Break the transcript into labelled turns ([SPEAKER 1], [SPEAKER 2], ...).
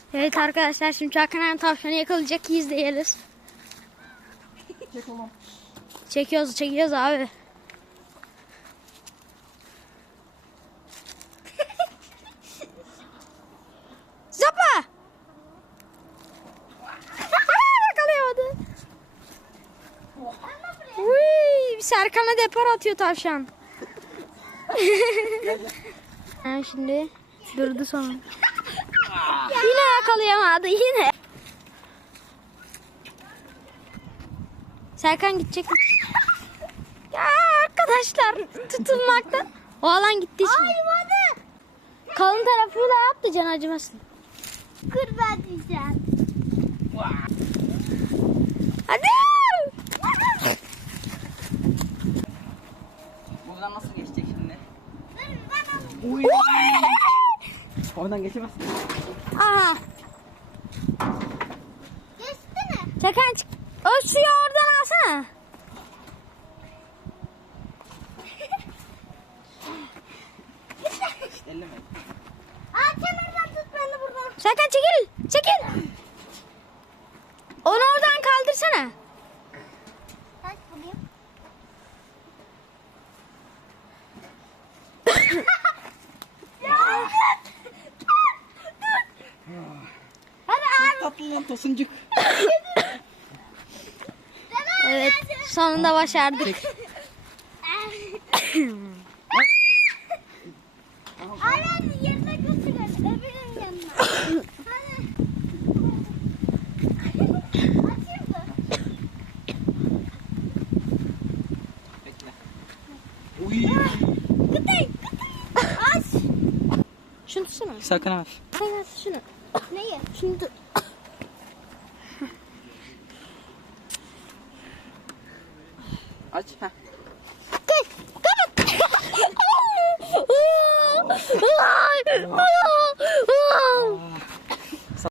[SPEAKER 1] Evet arkadaşlar, şimdi Hakan abi tavşanı yakalayacak, izleyelim.
[SPEAKER 2] Çek oğlum.
[SPEAKER 1] Çekiyoruz abi. Zapa! Yakalayamadı. Uy, Serkan'a depar atıyor tavşan. Ha, şimdi durdu sonra. Yine yakalayamadı yine. Serkan gidecek mi? Ya arkadaşlar, tutulmaktan. O alan gitti şimdi.
[SPEAKER 3] Ayvadı.
[SPEAKER 1] Kalın tarafıyla yaptı, can acımasın.
[SPEAKER 3] Kurban diyeceğim.
[SPEAKER 1] Hadi.
[SPEAKER 2] Buradan nasıl geçecek şimdi?
[SPEAKER 3] Dur ben alayım.
[SPEAKER 2] Uy. Oradan geçemezsin.
[SPEAKER 1] Aha.
[SPEAKER 3] Geçti mi?
[SPEAKER 1] Serkan çık. O suyu oradan alsana.
[SPEAKER 2] Elleme.
[SPEAKER 3] Aa, kenardan tut beni buradan.
[SPEAKER 1] Serkan çekil. Çekil. Onu oradan kaldırsana.
[SPEAKER 3] Kaç bulayım?
[SPEAKER 2] Tatlı lan tosuncuk.
[SPEAKER 1] Evet, sonunda başardık.
[SPEAKER 3] Aynen yerine götürün. Öbürünün yanına. Hani. Açayım mı?
[SPEAKER 2] Bekle. Uy.
[SPEAKER 3] Kıtay. Aç.
[SPEAKER 1] Şunu tutsana.
[SPEAKER 2] Sakın abi.
[SPEAKER 1] Hayır, şunu.
[SPEAKER 3] Neyi?
[SPEAKER 1] Şunu tut.
[SPEAKER 2] Aç. Heh.
[SPEAKER 1] Kapat.